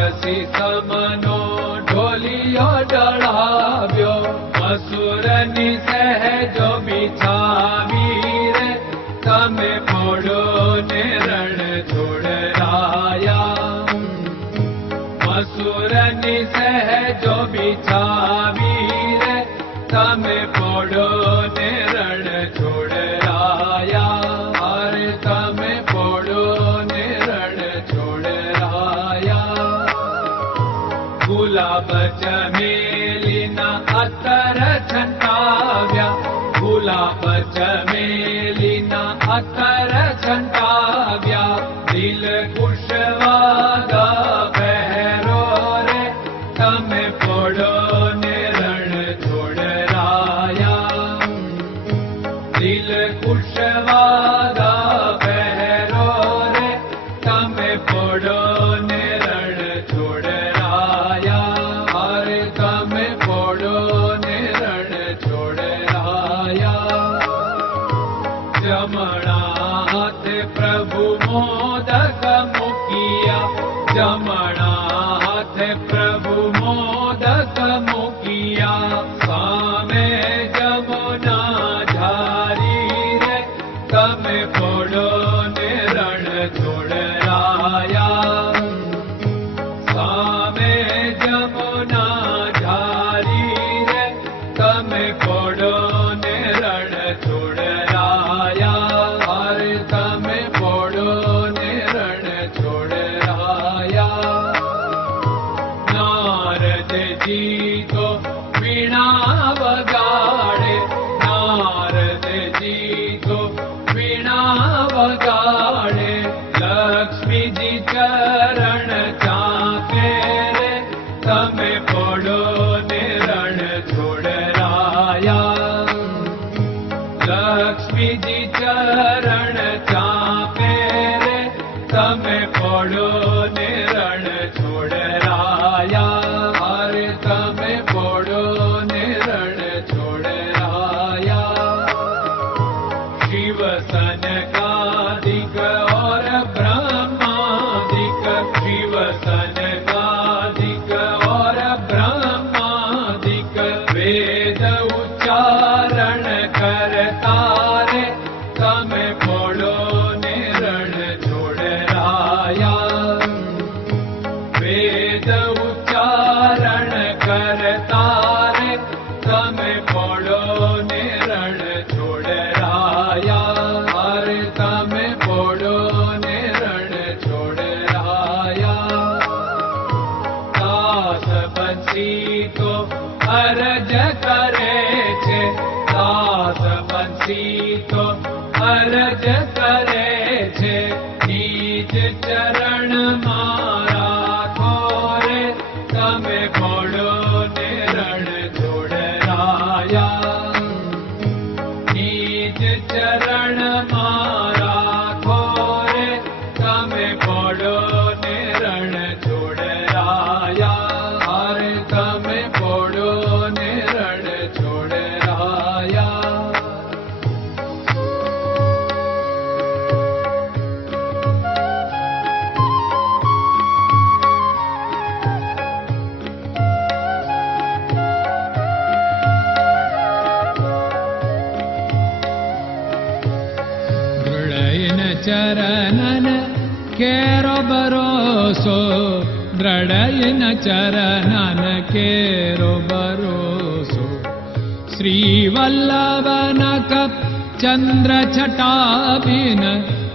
राक्षसी समनो ढोलियो डढ़ाव्यो असुर निसह जो बिछावीर। तमे पोड़ो ने रण छोड़ाया असुर निसह जो बिछावीर। तमे पोड़ो அத்தரசன் मणाथ प्रभु मोदक मुखिया जनाथ प्रभु मोदक मुखिया सामे जमुना झारी रे तमे पड़ो। लक्ष्मीजी चरण चा કરે છે દાસ બંસી તો અરજ કરે चरणन केरो भरोसो दृढयन चरणन केरो भरोसो श्रीवल्लभ चन्द्र छटाभि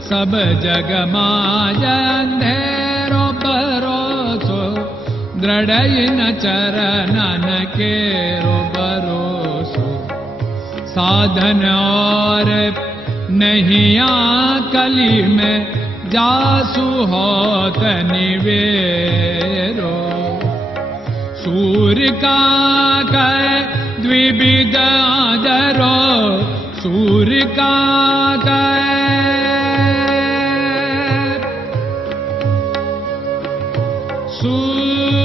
सब जगमाज धेरो भरोसो दृढयन चरणन केरो भरोसो साधन और नहीं आ कली में जासु होत निवेरो। सूर्य का कै द्विविध आदरो। सूर्य का कै सूर्य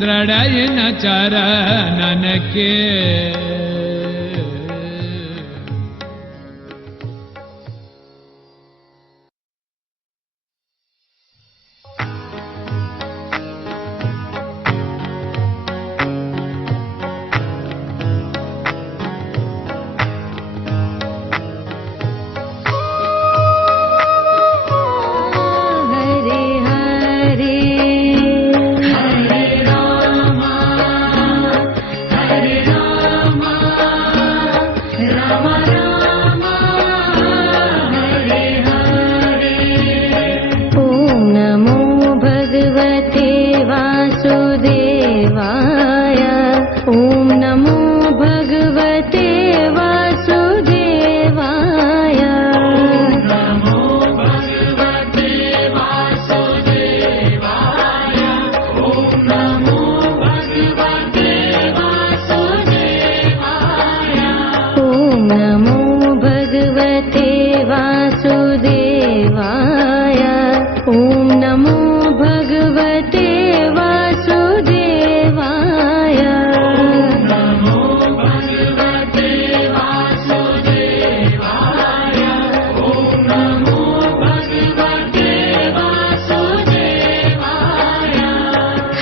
दृढयिन चरणन